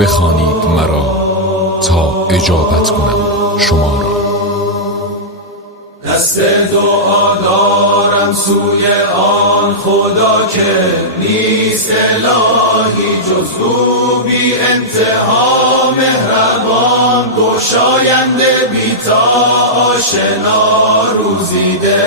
بخوانید مرا تا اجابت کنم شما را. دست دعا دارم سوی آن خدا که نیست الهی جز او بی انتها مهربان، گشاینده بی تا آشنا، روزیده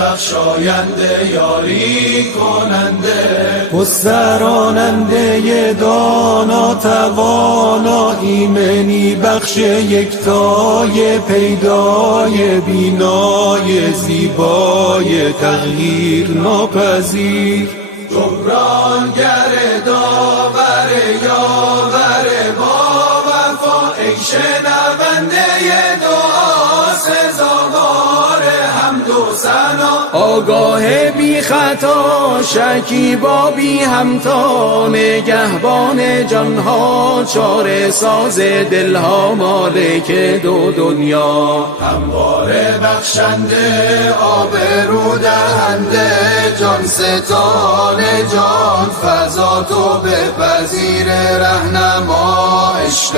بخشاینده یاری کننده، گستراننده دانا توانا، ایمنی بخش یکتای پیدای بینای زیبای تغییر ناپذیر، جبرانگر داور یاور با وفا، ای شنونده دعا سزاوار حمد و ثنا، آگاه بی خطا شکیبا بی همتا، نگهبان جانها چاره ساز دلها، مالک دو دنیا، همواره بخشنده آبرو دهنده، جان ستان جان فضا تو بپذیر، رهنما عشق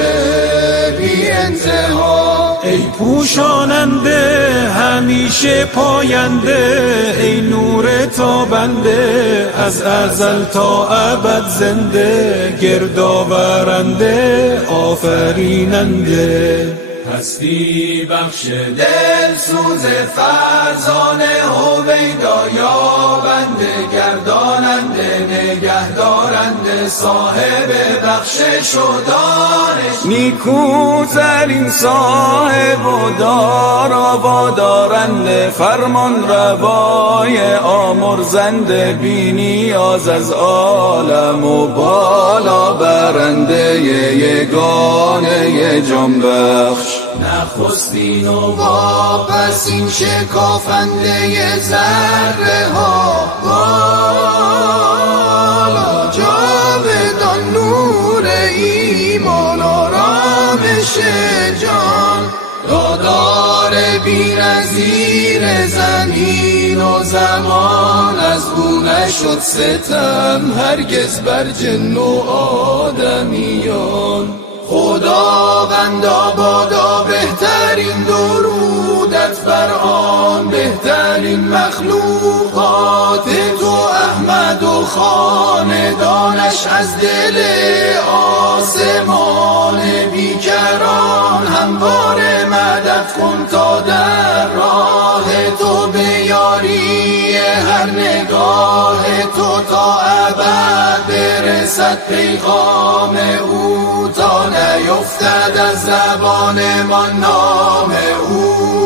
بی انتها، ای پوشاننده همیشه پاینده، ای نور تابنده از ازل تا ابد زنده، گردآورنده آفریننده، هستی بخش دل سوز فرزانه، هویدا یابنده گرداننده نگهدارنده، صاحب بخشش و دانش، نیکوترین صاحب و دارا دارنده، فرمان روای آمرزنده، بی نیاز از عالم و بالا برنده، یگانه جان بخش، نخستین و واپسین شکافنده ذره ها، بالا جاودان نور ایمان آرامش جان، دادار بی نظیر زمین و زمان، از او نشد ستم هرگز بر جن و آدمیان، خداوندا بادا بهترین درودت بر آن بهترین مخلوقات تو، احمد و خاندانش از دل آسمان بیکران، همواره مدد کن تا در راه تو بیاری، هر نگاه تو تا ابد برسد پیغام او، تا نیفتد از زبان ما نام او.